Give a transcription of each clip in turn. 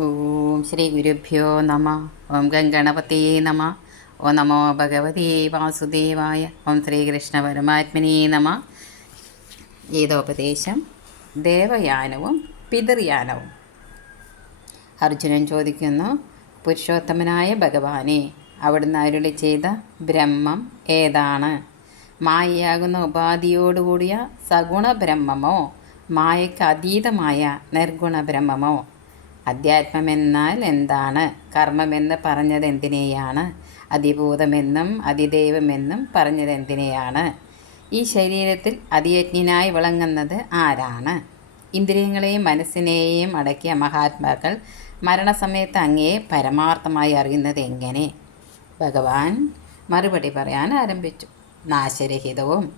ഓം ശ്രീ ഗുരുഭ്യോ നമ. ഓം ഗംഗണപതേ നമ. ഓ നമോ ഭഗവതേ വാസുദേവായ. ഓം ശ്രീകൃഷ്ണ പരമാത്മനേ നമ. ഗീതോപദേശം ദേവയാനവും പിതൃയാനവും. അർജുനൻ ചോദിക്കുന്നു പുരുഷോത്തമനായ ഭഗവാനെ അവിടുന്ന് അരുളി ചെയ്ത ബ്രഹ്മം ഏതാണ്? മായയാകുന്ന ഉപാധിയോടുകൂടിയ സഗുണ ബ്രഹ്മമോ മായയ്ക്ക് അതീതമായ നിർഗുണ ബ്രഹ്മമോ അധ്യാത്മമെന്നാൽ എന്താണ്? കർമ്മമെന്ന് പറഞ്ഞത് എന്തിനെയാണ് അതിഭൂതമെന്നും അതിദൈവമെന്നും പറഞ്ഞത് എന്തിനെയാണ് ഈ ശരീരത്തിൽ അതിയജ്ഞനായി വിളങ്ങുന്നത് ആരാണ്? ഇന്ദ്രിയങ്ങളെയും മനസ്സിനെയും അടക്കിയ മഹാത്മാക്കൾ മരണസമയത്ത് അങ്ങയെ പരമാർത്ഥമായി അറിയുന്നത് എങ്ങനെ? ഭഗവാൻ മറുപടി പറയാൻ ആരംഭിച്ചു. നാശരഹിതവും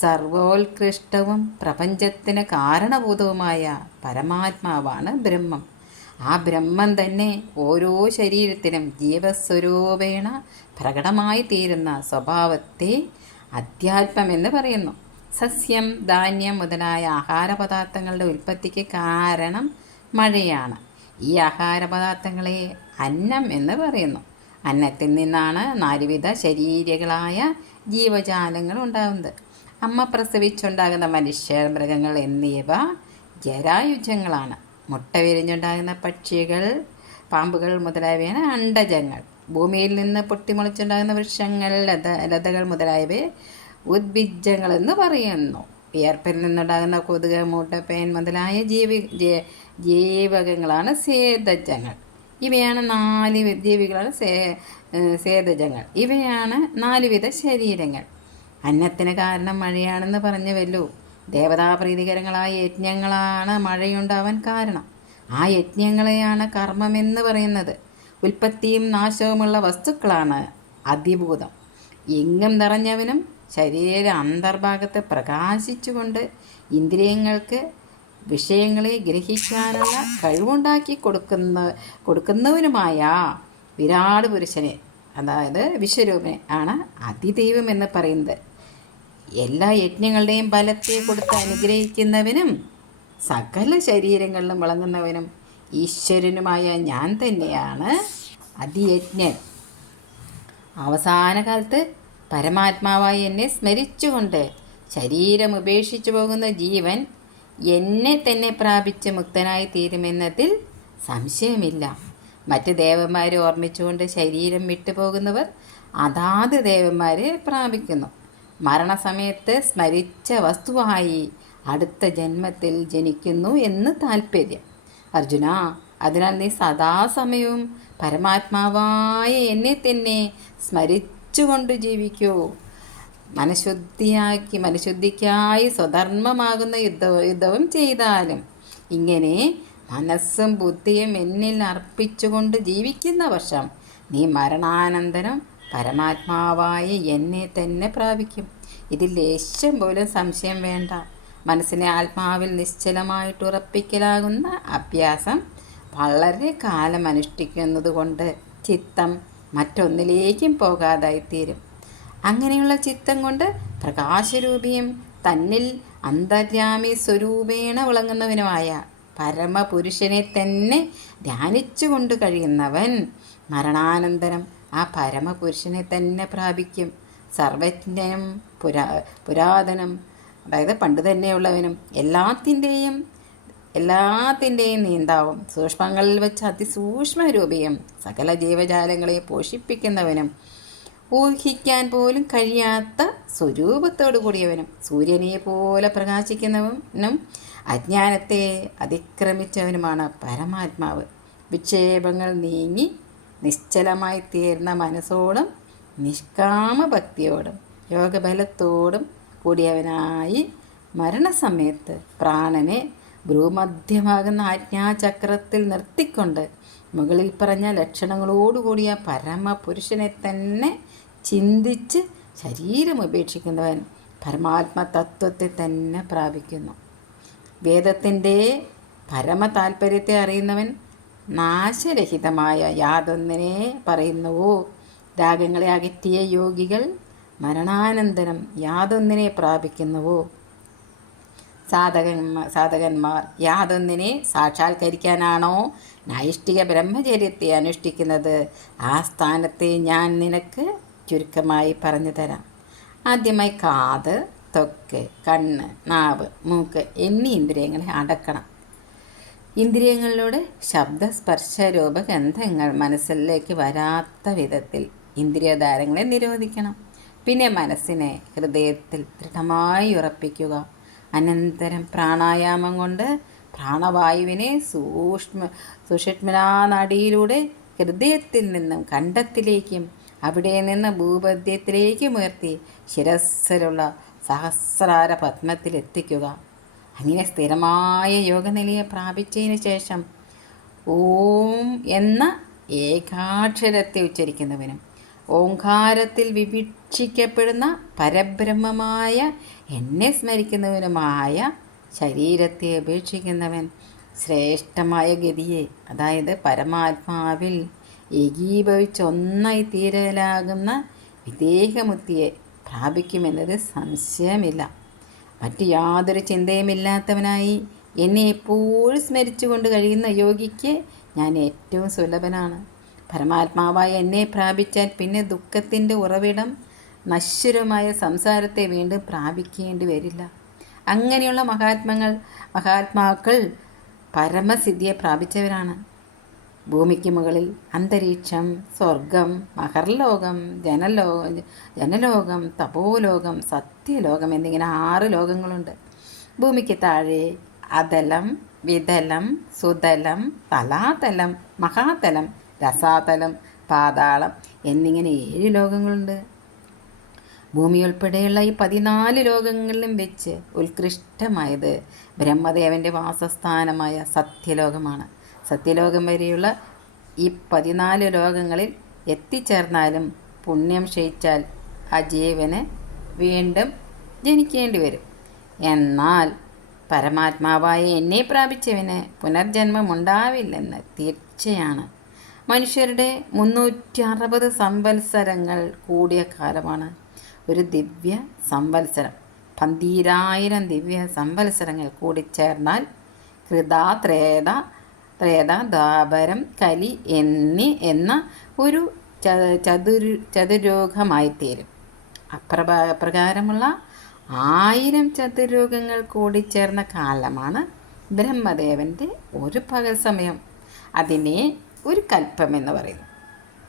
സർവോത്കൃഷ്ടവും പ്രപഞ്ചത്തിന് കാരണഭൂതവുമായ പരമാത്മാവാണ് ബ്രഹ്മം. ആ ബ്രഹ്മം തന്നെ ഓരോ ശരീരത്തിലും ജീവസ്വരൂപേണ പ്രകടമായി തീരുന്ന സ്വഭാവത്തെ അധ്യാത്മമെന്ന് പറയുന്നു. സസ്യം ധാന്യം മുതലായ ആഹാരപദാർത്ഥങ്ങളുടെ ഉൽപ്പത്തിക്ക് കാരണം മഴയാണ്. ഈ ആഹാരപദാർത്ഥങ്ങളെ അന്നം എന്ന് പറയുന്നു. അന്നത്തിൽ നിന്നാണ് നാലുവിധ ശരീരങ്ങളായ ജീവജാലങ്ങൾ ഉണ്ടാകുന്നത്. അമ്മ പ്രസവിച്ചുണ്ടാകുന്ന മനുഷ്യർ മൃഗങ്ങൾ എന്നിവ ജരായുജങ്ങളാണ്. മുട്ട വിരിഞ്ഞുണ്ടാകുന്ന പക്ഷികൾ പാമ്പുകൾ മുതലായവയാണ് അണ്ടജങ്ങൾ ഭൂമിയിൽ നിന്ന് പൊട്ടിമുളച്ചുണ്ടാകുന്ന വൃക്ഷങ്ങൾ ലത ലതകൾ മുതലായവയെ ഉദ്ഭിജങ്ങളെന്ന് പറയുന്നു. വിയർപ്പിൽ നിന്നുണ്ടാകുന്ന കൊതുക് മൂട്ടപ്പേൻ മുതലായ ജീവി ജീവകങ്ങളാണ് സേതജങ്ങൾ. ഇവയാണ് നാല് ജീവികളാണ് സേ സേതജങ്ങൾ. ഇവയാണ് നാലുവിധ ശരീരങ്ങൾ. അന്നത്തിന് കാരണം മഴയാണെന്ന് പറഞ്ഞുവല്ലോ. ദേവതാപ്രീതികരങ്ങളായ യജ്ഞങ്ങളാണ് മഴയുണ്ടാവാൻ കാരണം. ആ യജ്ഞങ്ങളെയാണ് കർമ്മമെന്ന് പറയുന്നത്. ഉൽപ്പത്തിയും നാശവുമുള്ള വസ്തുക്കളാണ് അതിഭൂതം. എങ്ങും നിറഞ്ഞവനും ശരീര അന്തർഭാഗത്ത് പ്രകാശിച്ചുകൊണ്ട് ഇന്ദ്രിയങ്ങൾക്ക് വിഷയങ്ങളെ ഗ്രഹിക്കാനുള്ള കഴിവുണ്ടാക്കി കൊടുക്കുന്ന കൊടുക്കുന്നവനുമായ വിരാട് പുരുഷനെ അതായത് വിശ്വരൂപനെ ആണ് അതിദൈവം എന്ന് പറയുന്നത്. എല്ലാ യജ്ഞങ്ങളുടെയും ഫലത്തെ കൊടുത്ത് അനുഗ്രഹിക്കുന്നവനും സകല ശരീരങ്ങളിലും വിളങ്ങുന്നവനും ഈശ്വരനുമായ ഞാൻ തന്നെയാണ് അതിയജ്ഞൻ. അവസാന കാലത്ത് പരമാത്മാവായി എന്നെ സ്മരിച്ചുകൊണ്ട് ശരീരം ഉപേക്ഷിച്ചു പോകുന്ന ജീവൻ എന്നെ തന്നെ പ്രാപിച്ച് മുക്തനായി തീരുമെന്നതിൽ സംശയമില്ല. മറ്റ് ദേവന്മാരെ ഓർമ്മിച്ചുകൊണ്ട് ശരീരം വിട്ടുപോകുന്നവർ അതാത് ദേവന്മാരെ പ്രാപിക്കുന്നു. മരണസമയത്ത് സ്മരിച്ച വസ്തുവായി അടുത്ത ജന്മത്തിൽ ജനിക്കുന്നു എന്ന് താല്പര്യം അർജുന അതിനാൽ നീ സദാസമയവും പരമാത്മാവായ എന്നെ തന്നെ സ്മരിച്ചുകൊണ്ട് ജീവിക്കൂ. മനഃശുദ്ധിയാക്കി മനഃശുദ്ധിക്കായി സ്വധർമ്മമാകുന്ന യുദ്ധ യുദ്ധവും ചെയ്താലും ഇങ്ങനെ മനസ്സും ബുദ്ധിയും എന്നിൽ അർപ്പിച്ചുകൊണ്ട് ജീവിക്കുന്ന വർഷം നീ മരണാനന്തരം പരമാത്മാവായ എന്നെ തന്നെ പ്രാപിക്കും. ഇതിൽ ലേശം പോലും സംശയം വേണ്ട. മനസ്സിനെ ആത്മാവിൽ നിശ്ചലമായിട്ട് ഉറപ്പിക്കലാകുന്ന അഭ്യാസം വളരെ കാലം അനുഷ്ഠിക്കുന്നത് കൊണ്ട് ചിത്തം മറ്റൊന്നിലേക്കും പോകാതായിത്തീരും. അങ്ങനെയുള്ള ചിത്തം കൊണ്ട് പ്രകാശരൂപിയും തന്നിൽ അന്തര്യാമി സ്വരൂപേണ വിളങ്ങുന്നവനുമായ പരമപുരുഷനെ തന്നെ ധ്യാനിച്ചുകൊണ്ട് കഴിയുന്നവൻ മരണാനന്തരം ആ പരമപുരുഷനെ തന്നെ പ്രാപിക്കും. സർവജ്ഞനും പുരാ പുരാതനം അതായത് പണ്ട് തന്നെയുള്ളവനും എല്ലാത്തിന്റെയും എല്ലാത്തിന്റെയും നീന്താവും. സൂക്ഷ്മങ്ങളിൽ വെച്ച് അതിസൂക്ഷ്മ രൂപയും സകല ജീവജാലങ്ങളെ പോഷിപ്പിക്കുന്നവനും ഊഹിക്കാൻ പോലും കഴിയാത്ത സ്വരൂപത്തോടു കൂടിയവനും സൂര്യനെ പോലെ പ്രകാശിക്കുന്നവനും അജ്ഞാനത്തെ അതിക്രമിച്ചവനുമാണ് പരമാത്മാവ്. വിക്ഷേപങ്ങൾ നീങ്ങി നിശ്ചലമായി തീർന്ന മനസ്സോടും നിഷ്കാമ ഭക്തിയോടും യോഗബലത്തോടും കൂടിയവനായി മരണസമയത്ത് പ്രാണനെ ഭ്രൂമധ്യമാകുന്ന ആജ്ഞാചക്രത്തിൽ നിർത്തിക്കൊണ്ട് മുകളിൽ പറഞ്ഞ ലക്ഷണങ്ങളോടുകൂടിയ പരമപുരുഷനെ തന്നെ ചിന്തിച്ച് ശരീരം ഉപേക്ഷിക്കുന്നവൻ പരമാത്മതത്വത്തെ തന്നെ പ്രാപിക്കുന്നു. വേദത്തിന്റെ പരമ താല്പര്യത്തെ അറിയുന്നവൻ നാശരഹിതമായ യാതൊന്നിനെ പറയുന്നുവോ? രാഗങ്ങളെ അകറ്റിയ യോഗികൾ മരണാനന്തരം യാതൊന്നിനെ പ്രാപിക്കുന്നുവോ? സാധകന്മാർ സാധകന്മാർ യാതൊന്നിനെ സാക്ഷാത്കരിക്കാനാണോ നൈഷ്ഠിക ബ്രഹ്മചര്യത്തെ അനുഷ്ഠിക്കുന്നത്? ആ സ്ഥാനത്തെ ഞാൻ നിനക്ക് ചുരുക്കമായി പറഞ്ഞു തരാം. ആദ്യമായി കാത് തൊക്ക് കണ്ണ് നാവ് മൂക്ക് എന്നീ ഇന്ദ്രിയങ്ങളെ അടക്കണം. ഇന്ദ്രിയങ്ങളിലൂടെ ശബ്ദ സ്പർശ രൂപഗന്ധങ്ങൾ മനസ്സിലേക്ക് വരാത്ത വിധത്തിൽ ഇന്ദ്രിയധാരങ്ങളെ നിരോധിക്കണം. പിന്നെ മനസ്സിനെ ഹൃദയത്തിൽ ദൃഢമായി ഉറപ്പിക്കുക. അനന്തരം പ്രാണായാമം കൊണ്ട് പ്രാണവായുവിനെ സൂക്ഷ്മ സുഷുഷ്മനാനടിയിലൂടെ ഹൃദയത്തിൽ നിന്നും കണ്ടത്തിലേക്കും അവിടെ നിന്ന് ഭൂപദ്യത്തിലേക്കും ഉയർത്തി ശിരസ്സിലുള്ള സഹസ്രാര പത്മത്തിലെത്തിക്കുക. അങ്ങനെ സ്ഥിരമായ യോഗനിലയെ പ്രാപിച്ചതിന് ശേഷം ഓം എന്ന ഏകാക്ഷരത്തെ ഉച്ചരിക്കുന്നവനും ഓംകാരത്തിൽ വിവീക്ഷിക്കപ്പെടുന്ന പരബ്രഹ്മമായ എന്നെ സ്മരിക്കുന്നവനുമായ ശരീരത്തെ അപേക്ഷിക്കുന്നവൻ ശ്രേഷ്ഠമായ ഗതിയെ അതായത് പരമാത്മാവിൽ ഏകീഭവിച്ച് ഒന്നായി തീരലാകുന്ന വിദേഹമുക്തിയെ പ്രാപിക്കുമെന്നത് സംശയമില്ല. മറ്റു യാതൊരു ചിന്തയുമില്ലാത്തവനായി എന്നെ എപ്പോഴും സ്മരിച്ചുകൊണ്ട് കഴിയുന്ന യോഗിക്ക് ഞാൻ ഏറ്റവും സുലഭനാണ്. പരമാത്മാവായ എന്നെ പ്രാപിച്ചാൽ പിന്നെ ദുഃഖത്തിന്റെ ഉറവിടം നശ്വരമായ സംസാരത്തെ വീണ്ടും പ്രാപിക്കേണ്ടി വരില്ല. അങ്ങനെയുള്ള മഹാത്മങ്ങൾ മഹാത്മാക്കൾ പരമസിദ്ധിയെ പ്രാപിച്ചവരാണ്. ഭൂമിക്ക് മുകളിൽ അന്തരീക്ഷം സ്വർഗം മഹർലോകം ജനലോകം ജനലോകം തപോലോകം സത്യലോകം എന്നിങ്ങനെ ആറ് ലോകങ്ങളുണ്ട്. ഭൂമിക്ക് താഴെ അതലം വിതലം സുതലം തലാതലം മഹാതലം രസാതലം പാതാളം എന്നിങ്ങനെ ഏഴ് ലോകങ്ങളുണ്ട്. ഭൂമി ഉൾപ്പെടെയുള്ള ഈ പതിനാല് ലോകങ്ങളിലും വെച്ച് ഉത്കൃഷ്ടമായത് ബ്രഹ്മദേവന്റെ വാസസ്ഥാനമായ സത്യലോകമാണ്. സത്യലോകം വരെയുള്ള ഈ പതിനാല് ലോകങ്ങളിൽ എത്തിച്ചേർന്നാലും പുണ്യം ക്ഷയിച്ചാൽ ആ ജീവന് വീണ്ടും ജനിക്കേണ്ടി വരും. എന്നാൽ പരമാത്മാവായ എന്നെ പ്രാപിച്ചവന് പുനർജന്മം ഉണ്ടാവില്ലെന്ന് തീർച്ചയാണ്. മനുഷ്യരുടെ മുന്നൂറ്റി അറുപത് സംവത്സരങ്ങൾ കൂടിയ കാലമാണ് ഒരു ദിവ്യ സംവത്സരം. പന്തീരായിരം ദിവ്യ സംവത്സരങ്ങൾ കൂടിച്ചേർന്നാൽ കൃതാത്രേത ത്രേത ദ്വാപരം കലി എന്നീ എന്ന ഒരു ചതുരു ചതുരോഗമായിത്തീരും. അപ്രഭാ പ്രകാരമുള്ള ആയിരം ചതുരോഗങ്ങൾ കൂടിച്ചേർന്ന കാലമാണ് ബ്രഹ്മദേവന്റെ ഒരു പകൽ സമയം. അതിനെ ഒരു കൽപ്പം എന്ന് പറയുന്നു.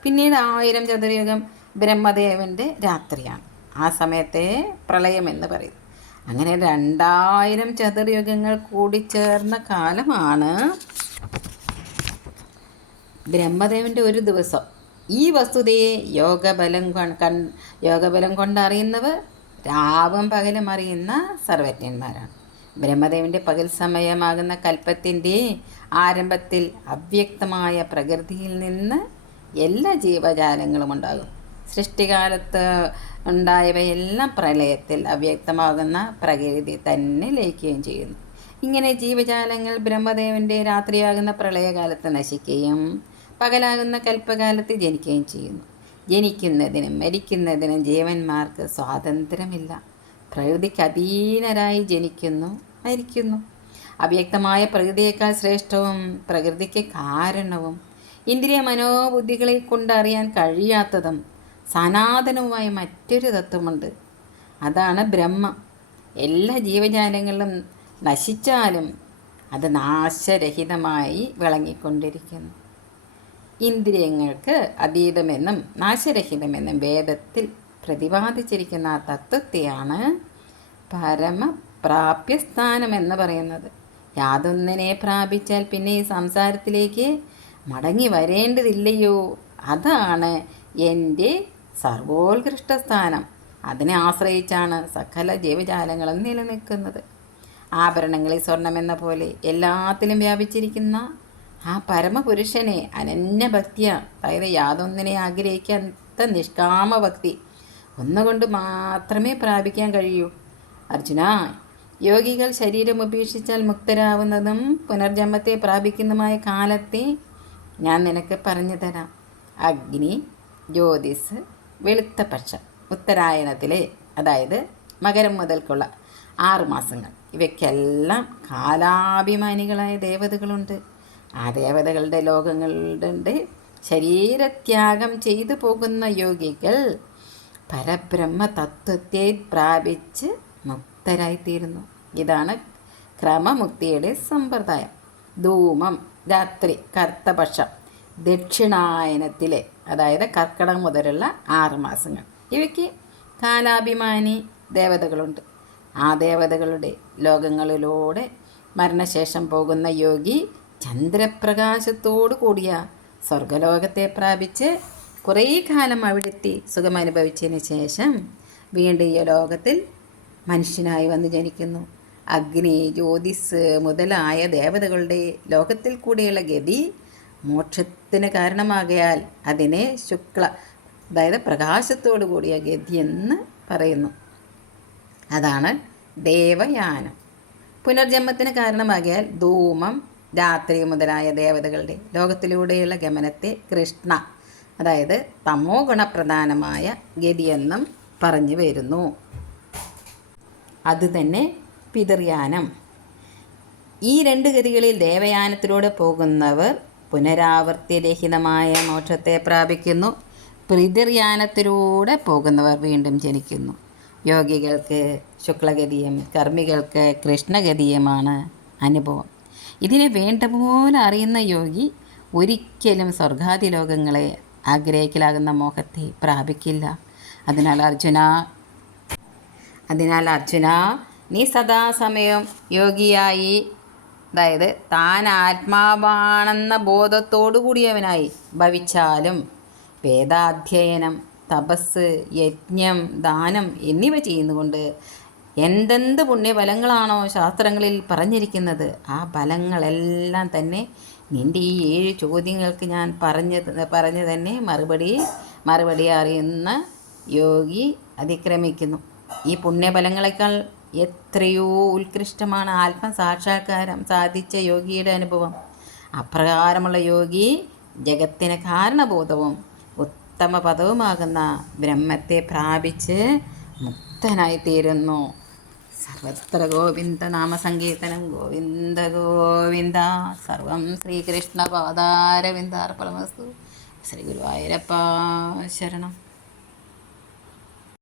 പിന്നീട് ആയിരം ചതുരയുഗം ബ്രഹ്മദേവന്റെ രാത്രിയാണ്. ആ സമയത്തെ പ്രളയം എന്ന് പറയുന്നു. അങ്ങനെ രണ്ടായിരം ചതുരയുഗങ്ങൾ കൂടിച്ചേർന്ന കാലമാണ് ബ്രഹ്മദേവന്റെ ഒരു ദിവസം ഈ വസ്തുതയെ യോഗബലം കൺ യോഗബലം കൊണ്ടറിയുന്നവർ രാവും പകലും അറിയുന്ന സർവജ്ഞന്മാരാണ്. ബ്രഹ്മദേവന്റെ പകൽ സമയമാകുന്ന കൽപ്പത്തിന്റെ ആരംഭത്തിൽ അവ്യക്തമായ പ്രകൃതിയിൽ നിന്ന് എല്ലാ ജീവജാലങ്ങളും ഉണ്ടാകും. സൃഷ്ടികാലത്ത് ഉണ്ടായവയെല്ലാം പ്രളയത്തിൽ അവ്യക്തമാകുന്ന പ്രകൃതി തന്നെ ലയിക്കുകയും ചെയ്യുന്നു. ഇങ്ങനെ ജീവജാലങ്ങൾ ബ്രഹ്മദേവന്റെ രാത്രിയാകുന്ന പ്രളയകാലത്ത് നശിക്കുകയും പകലാകുന്ന കൽപ്പകാലത്ത് ജനിക്കുകയും ചെയ്യുന്നു. ജനിക്കുന്നതിനും മരിക്കുന്നതിനും ജീവന്മാർക്ക് സ്വാതന്ത്ര്യമില്ല. പ്രകൃതിക്ക് അധീനരായി ജനിക്കുന്നു മരിക്കുന്നു. അവ്യക്തമായ പ്രകൃതിയേക്കാൾ ശ്രേഷ്ഠവും പ്രകൃതിക്ക് കാരണവും ഇന്ദ്രിയ മനോബുദ്ധികളെ കൊണ്ടറിയാൻ കഴിയാത്തതും സനാതനവുമായ മറ്റൊരു തത്വമുണ്ട്. അതാണ് ബ്രഹ്മം. എല്ലാ ജീവജാലങ്ങളും നശിച്ചാലും അത് നാശരഹിതമായി വിളങ്ങിക്കൊണ്ടിരിക്കുന്നു. ഇന്ദ്രിയങ്ങൾക്ക് അതീതമെന്നും നാശരഹിതമെന്നും വേദത്തിൽ പ്രതിപാദിച്ചിരിക്കുന്ന ആ തത്വത്തെയാണ് പരമപ്രാപ്യസ്ഥാനം എന്ന് പറയുന്നത്. യാതൊന്നിനെ പ്രാപിച്ചാൽ പിന്നെ ഈ സംസാരത്തിലേക്ക് മടങ്ങി വരേണ്ടതില്ലയോ? അതാണ് എന്റെ സർവോത്കൃഷ്ട സ്ഥാനം അതിനെ ആശ്രയിച്ചാണ് സകല ജീവജാലങ്ങളും നിലനിൽക്കുന്നത്. ആഭരണങ്ങളിൽ സ്വർണമെന്ന പോലെ എല്ലാത്തിലും വ്യാപിച്ചിരിക്കുന്ന ആ പരമപുരുഷനെ അനന്യഭക്തിയ. അതായത് യാതൊന്നിനെ ആഗ്രഹിക്കാത്ത നിഷ്കാമ ഭക്തി ഒന്നുകൊണ്ട് മാത്രമേ പ്രാപിക്കാൻ കഴിയൂ. അർജുന യോഗികൾ ശരീരം ഉപേക്ഷിച്ചാൽ മുക്തരാവുന്നതും പുനർജന്മത്തെ പ്രാപിക്കുന്നതുമായ കാലത്തെ ഞാൻ നിനക്ക് പറഞ്ഞു തരാം. അഗ്നി ജ്യോതിസ് വെളുത്ത പക്ഷം ഉത്തരായണത്തിലെ അതായത് മകരം മുതൽക്കുള്ള ആറ് മാസങ്ങൾ. ഇവയ്ക്കെല്ലാം കാലാഭിമാനികളായ ദേവതകളുണ്ട്. ആ ദേവതകളുടെ ലോകങ്ങളുടെ ശരീരത്യാഗം ചെയ്തു പോകുന്ന യോഗികൾ പരബ്രഹ്മ തത്വത്തെ പ്രാപിച്ച് മുക്തരായിത്തീരുന്നു. ഇതാണ് ക്രമമുക്തിയുടെ സമ്പ്രദായം. ധൂമം രാത്രി കർത്തപക്ഷം ദക്ഷിണായനത്തിലെ അതായത് കർക്കിടകം മുതലുള്ള ആറ് മാസങ്ങൾ. ഇവയ്ക്ക് കാലാഭിമാനി ദേവതകളുണ്ട്. ആ ദേവതകളുടെ ലോകങ്ങളിലൂടെ മരണശേഷം പോകുന്ന യോഗി ചന്ദ്രപ്രകാശത്തോടു കൂടിയ സ്വർഗലോകത്തെ പ്രാപിച്ച് കുറേ കാലം അവിടെത്തി സുഖമനുഭവിച്ചതിന് ശേഷം വീണ്ടും ഈ ലോകത്തിൽ മനുഷ്യനായി വന്ന് ജനിക്കുന്നു. അഗ്നി ജ്യോതിസ് മുതലായ ദേവതകളുടെ ലോകത്തിൽ കൂടിയുള്ള ഗതി മോക്ഷത്തിന് കാരണമാകയാൽ അതിനെ ശുക്ല അതായത് പ്രകാശത്തോടു കൂടിയ ഗതി എന്ന് പറയുന്നു. അതാണ് ദേവയാനം. പുനർജന്മത്തിന് കാരണമാകിയാൽ ധൂമം രാത്രി മുതലായ ദേവതകളുടെ ലോകത്തിലൂടെയുള്ള ഗമനത്തെ കൃഷ്ണ അതായത് തമോ ഗുണപ്രധാനമായ ഗതിയെന്നും പറഞ്ഞു വരുന്നു. അതുതന്നെ പിതൃയാനം. ഈ രണ്ട് ഗതികളിൽ ദേവയാനത്തിലൂടെ പോകുന്നവർ പുനരാവർത്തിരഹിതമായ മോക്ഷത്തെ പ്രാപിക്കുന്നു. പിതൃയാനത്തിലൂടെ പോകുന്നവർ വീണ്ടും ജനിക്കുന്നു. യോഗികൾക്ക് ശുക്ലഗതിയും കർമ്മികൾക്ക് കൃഷ്ണഗതിയുമാണ് അനുഭവം. ഇതിനെ വേണ്ട പോലെ അറിയുന്ന യോഗി ഒരിക്കലും സ്വർഗാദി ലോകങ്ങളെ ആഗ്രഹിക്കലാകുന്ന മോഹത്തെ പ്രാപിക്കില്ല. അതിനാൽ അർജുന അതിനാൽ അർജുന നീ സദാസമയം യോഗിയായി. അതായത് താൻ ആത്മാവാണെന്ന ബോധത്തോടു കൂടിയവനായി ഭവിച്ചാലും വേദാധ്യയനം തപസ് യജ്ഞം ദാനം എന്നിവ ചെയ്യുന്നുകൊണ്ട് എന്തെന്ത് പുണ്യഫലങ്ങളാണോ ശാസ്ത്രങ്ങളിൽ പറഞ്ഞിരിക്കുന്നത് ആ ഫലങ്ങളെല്ലാം തന്നെ നിന്റെ ഈ ഏഴ് ചോദ്യങ്ങൾക്ക് ഞാൻ പറഞ്ഞ പറഞ്ഞു തന്നെ മറുപടി മറുപടി അറിയുന്ന യോഗി അതിക്രമിക്കുന്നു. ഈ പുണ്യഫലങ്ങളെക്കാൾ എത്രയോ ഉത്കൃഷ്ടമാണ് ആത്മസാക്ഷാത്കാരം സാധിച്ച യോഗിയുടെ അനുഭവം. അപ്രകാരമുള്ള യോഗി ജഗത്തിന് കാരണബോധവും ഉത്തമ പദവുമാകുന്ന ബ്രഹ്മത്തെ പ്രാപിച്ച് മുക്തനായിത്തീരുന്നു. సర్వత్ర గోవింద నామ సంకీర్తనం గోవింద గోవింద సర్వం శ్రీకృష్ణ పాదారవిందార్పణమస్తు శ్రీ గురువాయూరప్ప శరణం.